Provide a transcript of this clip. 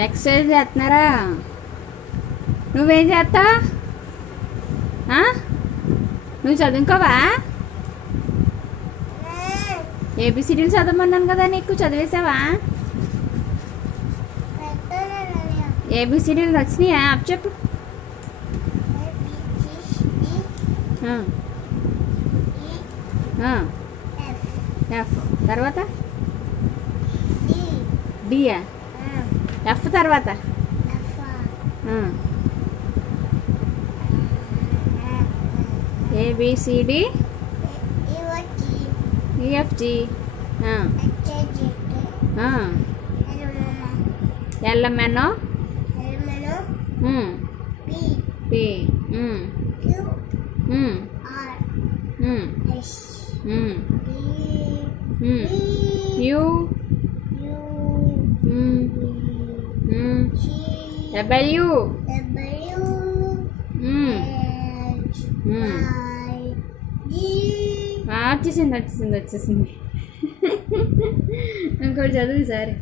Exercise చేస్తున్నారా? నువ్వేం చేస్తావు? నువ్వు చదువుకోవా? ఏబిసిడీలు చదవమన్నాను కదా, నీకు చదివేసావా? ఏబిసిడీలు వచ్చినాయా? అప్ చెప్పు. ఎఫ్ తర్వాత డియా? ఎఫ్ తర్వాత ABCD EFG LMN P U W వచ్చేసింది. ఇంకోటి చదువు సరే.